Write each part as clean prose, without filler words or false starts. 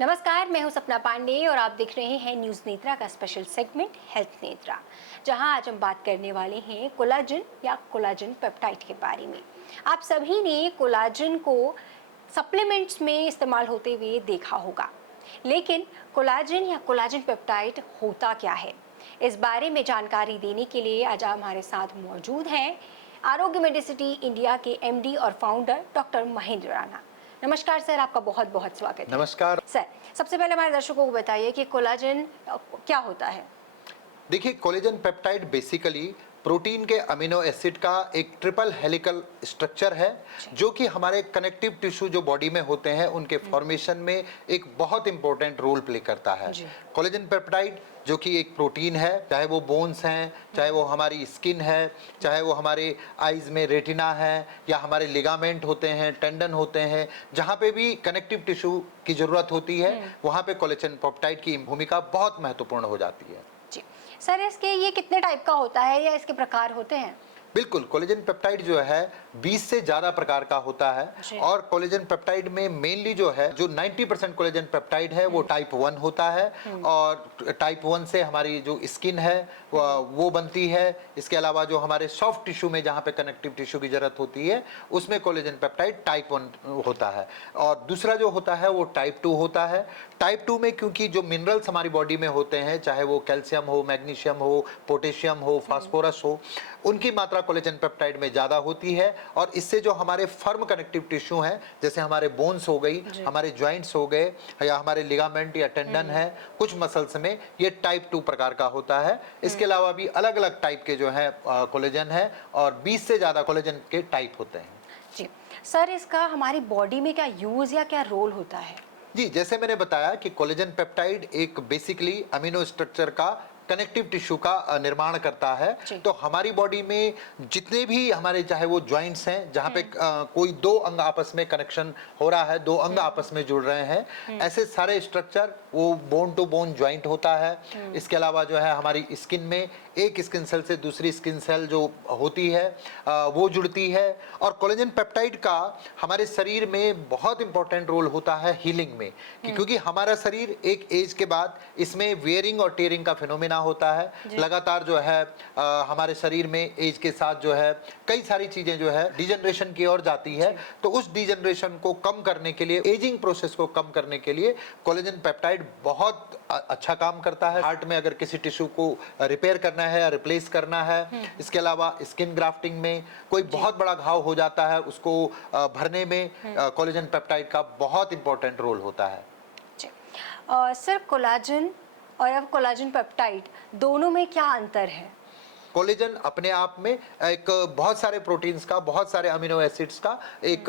नमस्कार, मैं हूं सपना पांडे और आप देख रहे हैं न्यूज़ नेत्रा का स्पेशल सेगमेंट हेल्थ नेत्रा, जहां आज हम बात करने वाले हैं कोलाजन या कोलाजन पेप्टाइड के बारे में। आप सभी ने कोलाजन को सप्लीमेंट्स में इस्तेमाल होते हुए देखा होगा, लेकिन कोलाजन या कोलाजन पेप्टाइड होता क्या है, इस बारे में जानकारी देने के लिए आज हमारे साथ मौजूद हैं आरोग्य मेडिसिटी इंडिया के एमडी और फाउंडर डॉक्टर महेंद्र राणा। नमस्कार सर, आपका बहुत बहुत स्वागत है। नमस्कार। सर, सबसे पहले हमारे दर्शकों को बताइए कि कोलाजन क्या होता है। देखिए, कोलेजन पेप्टाइड बेसिकली प्रोटीन के अमीनो एसिड का एक ट्रिपल हेलिकल स्ट्रक्चर है, जो कि हमारे कनेक्टिव टिश्यू जो बॉडी में होते हैं उनके फॉर्मेशन में एक बहुत इंपॉर्टेंट रोल प्ले करता है। कोलेजन पेप्टाइड जो कि एक प्रोटीन है, चाहे वो बोन्स हैं, चाहे वो हमारी स्किन है, चाहे वो हमारे आईज में रेटिना है, या हमारे लिगामेंट होते हैं, टेंडन होते हैं, जहाँ पे भी कनेक्टिव टिश्यू की जरूरत होती है वहाँ पे कोलेजन पेप्टाइड की भूमिका बहुत महत्वपूर्ण हो जाती है। जी सर, इसके ये कितने टाइप का होता है या इसके प्रकार होते हैं? बिल्कुल, कोलेजन पेप्टाइड जो है 20 से ज़्यादा प्रकार का होता है, और कोलेजन पेप्टाइड में मेनली जो है जो 90% कोलेजन पेप्टाइड है वो टाइप 1 होता है, और टाइप 1 से हमारी जो स्किन है वो बनती है। इसके अलावा जो हमारे सॉफ्ट टिश्यू में जहाँ पे कनेक्टिव टिश्यू की जरूरत होती है उसमें कोलेजन पेप्टाइड टाइप 1 होता है, और दूसरा जो होता है वो टाइप 2 होता है। टाइप 2 में क्योंकि जो मिनरल्स हमारी बॉडी में होते हैं, चाहे वो कैल्शियम हो, मैग्नीशियम हो, पोटेशियम हो, फास्फोरस हो, उनकी मात्रा कोलेजन पेप्टाइड में ज़्यादा होती है, और इससे जो हमारे फर्म कनेक्टिव टिश्यू हैं, जैसे हमारे बोन्स हो गई, हमारे जॉइंट्स हो गए, या हमारे लिगामेंट या टेंडन है, कुछ मसल्स में, ये टाइप 2 प्रकार का होता है। इसके अलावा भी अलग अलग टाइप के जो है कोलेजन है, और 20 से ज़्यादा कोलेजन के टाइप होते हैं। जी सर, इसका हमारी बॉडी में क्या यूज़ या क्या रोल होता है? जी, जैसे मैंने बताया कि कोलेजन पेप्टाइड एक बेसिकली अमीनो स्ट्रक्चर का कनेक्टिव टिश्यू का निर्माण करता है। तो हमारी बॉडी में जितने भी हमारे, चाहे वो जॉइंट्स हैं जहाँ पे कोई दो अंग आपस में कनेक्शन हो रहा है, दो अंग आपस में जुड़ रहे हैं, ऐसे सारे स्ट्रक्चर, वो बोन टू बोन जॉइंट होता है। इसके अलावा जो है हमारी स्किन में एक स्किन सेल से दूसरी स्किन सेल जो होती है वो जुड़ती है। और कोलेजन पेप्टाइड का हमारे शरीर में बहुत इंपॉर्टेंट रोल होता है हीलिंग में, क्योंकि हमारा शरीर एक एज के बाद इसमें वेयरिंग और टेयरिंग का फिनोमेना होता है। लगातार जो है हमारे शरीर में एज के साथ जो है कई सारी चीजें जो है डिजनरेशन की ओर जाती है। तो उस डिजनरेशन को कम करने के लिए, एजिंग प्रोसेस को कम करने के लिए कोलेजन पेप्टाइड बहुत अच्छा काम करता है। हार्ट में अगर किसी टिश्यू को रिपेयर करना है या रिप्लेस करना है, इसके अलावा स्किन ग्राफ्टिंग में कोई बहुत बड़ा घाव हो जाता है, उसको भरने में कोलेजन पेप्टाइड का बहुत इंपॉर्टेंट रोल होता है। सर, कोलाजन और अब कोलाजन पेप्टाइड दोनों में क्या अंतर है? कोलेजन अपने आप में एक बहुत सारे प्रोटीन्स का, बहुत सारे अमीनो एसिड्स का एक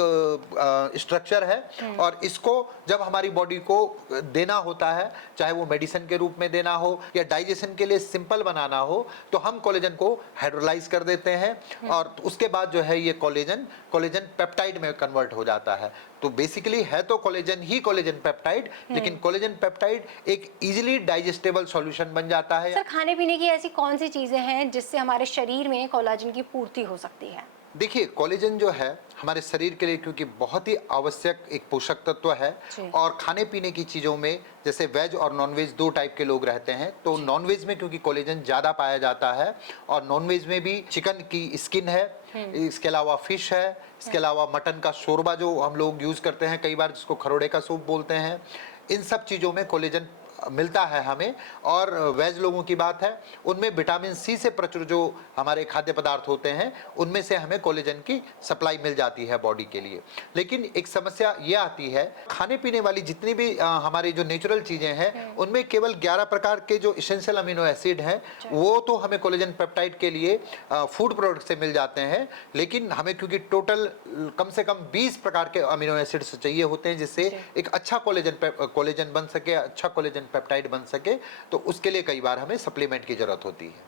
स्ट्रक्चर है, और इसको जब हमारी बॉडी को देना होता है, चाहे वो मेडिसिन के रूप में देना हो या डाइजेशन के लिए सिंपल बनाना हो, तो हम कोलेजन को हाइड्रोलाइज कर देते हैं, और उसके बाद जो है ये कोलेजन पेप्टाइड में कन्वर्ट हो जाता है। तो बेसिकली है तो कोलेजन ही कोलेजन पेप्टाइड, लेकिन कोलेजन पेप्टाइड एक इजीली डाइजेस्टेबल सॉल्यूशन बन जाता है। सर, खाने पीने की ऐसी कौन सी चीजें हैं जिससे हमारे शरीर में कोलाजन की पूर्ति हो सकती है? देखिए, कोलेजन जो है हमारे शरीर के लिए क्योंकि बहुत ही आवश्यक एक पोषक तत्व है, और खाने पीने की चीज़ों में जैसे वेज और नॉनवेज दो टाइप के लोग रहते हैं, तो नॉनवेज में क्योंकि कोलेजन ज़्यादा पाया जाता है, और नॉनवेज में भी चिकन की स्किन है, इसके अलावा फिश है, इसके अलावा मटन का शोरबा जो हम लोग यूज़ करते हैं कई बार, जिसको खरोड़े का सूप बोलते हैं, इन सब चीज़ों में कोलेजन मिलता है हमें। और वेज लोगों की बात है, उनमें विटामिन सी से प्रचुर जो हमारे खाद्य पदार्थ होते हैं, उनमें से हमें कोलेजन की सप्लाई मिल जाती है बॉडी के लिए। लेकिन एक समस्या ये आती है, खाने पीने वाली जितनी भी हमारी जो नेचुरल चीज़ें हैं, उनमें केवल 11 प्रकार के जो इसेंशियल अमीनो एसिड हैं वो तो हमें कोलेजन पेप्टाइड के लिए फूड प्रोडक्ट से मिल जाते हैं, लेकिन हमें क्योंकि टोटल कम से कम 20 प्रकार के अमीनो एसिड्स चाहिए होते हैं, जिससे एक अच्छा कोलेजन बन सके, अच्छा कोलेजन पेप्टाइड बन सके, तो उसके लिए कई बार हमें सप्लीमेंट की जरूरत होती है।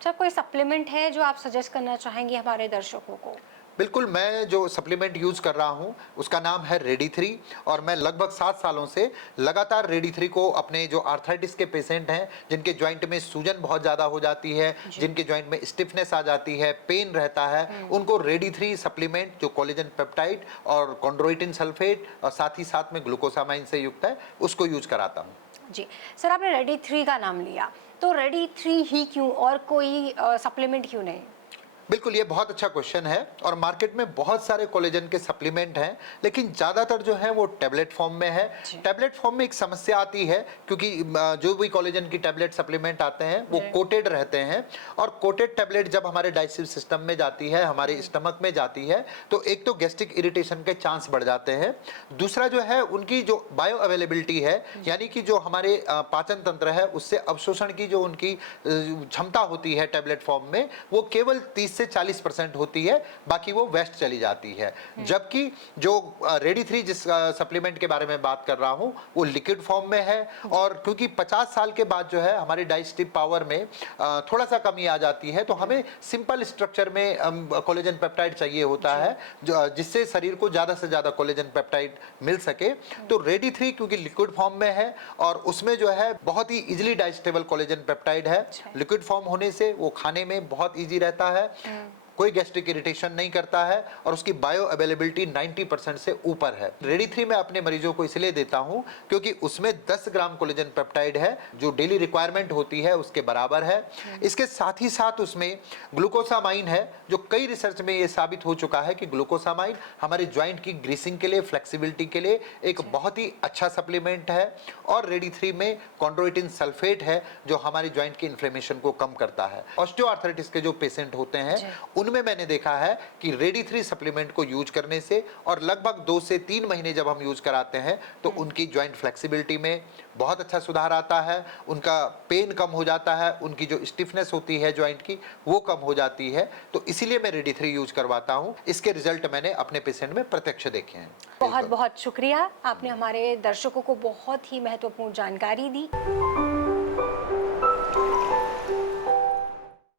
सर, कोई सप्लीमेंट है जो आप सजेस्ट करना चाहेंगे हमारे दर्शकों को? बिल्कुल, मैं जो सप्लीमेंट यूज़ कर रहा हूँ, उसका नाम है रेडी 3 और मैं लगभग 7 सालों से लगातार रेडी 3 को अपने जो आर्थराइटिस के पेशेंट हैं, जिनके जॉइंट में सूजन बहुत ज़्यादा हो जाती है, जिनके जॉइंट में स्टिफनेस आ जाती है, पेन रहता है, उनको रेडी 3 सप्लीमेंट जो कोलेजन पेप्टाइड और कॉन्ड्रोइटिन सल्फेट और साथ ही साथ में ग्लूकोसामाइन से युक्त है, उसको यूज़ कराता हूँ। जी सर, आपने रेडी 3 का नाम लिया, तो रेडी 3 ही क्यों और कोई सप्लीमेंट क्यों नहीं? बिल्कुल, ये बहुत अच्छा क्वेश्चन है और मार्केट में बहुत सारे कोलेजन के सप्लीमेंट हैं, लेकिन ज़्यादातर जो है वो टैबलेट फॉर्म में है। टैबलेट फॉर्म में एक समस्या आती है क्योंकि जो भी कोलेजन की टैबलेट सप्लीमेंट आते हैं वो कोटेड रहते हैं और कोटेड टैबलेट जब हमारे डाइजेस्टिव सिस्टम में जाती है, हमारे स्टमक में जाती है, तो एक तो गैस्ट्रिक इरिटेशन के चांस बढ़ जाते हैं। दूसरा जो है उनकी जो बायो अवेलेबिलिटी है, यानी कि जो हमारे पाचन तंत्र है उससे अवशोषण की जो उनकी क्षमता होती है टैबलेट फॉर्म में, वो केवल 30 से 40% होती है, बाकी वो वेस्ट चली जाती है। जबकि जो रेडी 3 जिस सप्लीमेंट के बारे में बात कर रहा हूं वो लिक्विड फॉर्म में है और क्योंकि 50 साल के बाद जो है हमारी डाइजेस्टिव पावर में थोड़ा सा कमी आ जाती है, तो हमें सिंपल स्ट्रक्चर में कोलेजन पेप्टाइड चाहिए होता है जिससे शरीर को ज्यादा से ज्यादा कोलेजन पेप्टाइड मिल सके। तो रेडी 3 क्योंकि लिक्विड फॉर्म में है और उसमें जो है बहुत ही इजिली डाइजेस्टेबल कोलेजन पेप्टाइड है, लिक्विड फॉर्म होने से वो खाने में बहुत इजी रहता है, कोई गैस्ट्रिक इरिटेशन नहीं करता है और उसकी बायो अवेलेबिलिटी 90% से ऊपर है। रेडी 3 मैं अपने मरीजों को इसलिए देता हूं क्योंकि उसमें 10 ग्राम कोलेजन पेप्टाइड है जो डेली रिक्वायरमेंट होती है उसके बराबर है। इसके साथ ही साथ उसमें ग्लूकोसामाइन है जो कई रिसर्च में ये साबित हो चुका है कि ग्लूकोसामाइन हमारे ज्वाइंट की ग्रीसिंग के लिए, फ्लेक्सिबिलिटी के लिए एक बहुत ही अच्छा सप्लीमेंट है। और रेडी 3 में कॉन्ड्रोइटिन सल्फेट है जो हमारे ज्वाइंट की इन्फ्लेमेशन को कम करता है। ऑस्टियोआर्थराइटिस के जो पेशेंट होते हैं उनमें मैंने देखा है कि रेडी 3 सप्लीमेंट को यूज करने से और लगभग 2 से 3 महीने जब हम यूज कराते हैं तो उनकी ज्वाइंट फ्लेक्सिबिलिटी में बहुत अच्छा सुधार आता है, उनका पेन कम हो जाता है, उनकी जो स्टिफनेस होती है ज्वाइंट की वो कम हो जाती है। तो इसीलिए मैं रेडी 3 यूज करवाता हूं। इसके रिजल्ट मैंने अपने पेशेंट में प्रत्यक्ष देखे हैं। बहुत बहुत शुक्रिया, आपने हमारे दर्शकों को बहुत ही महत्वपूर्ण जानकारी दी।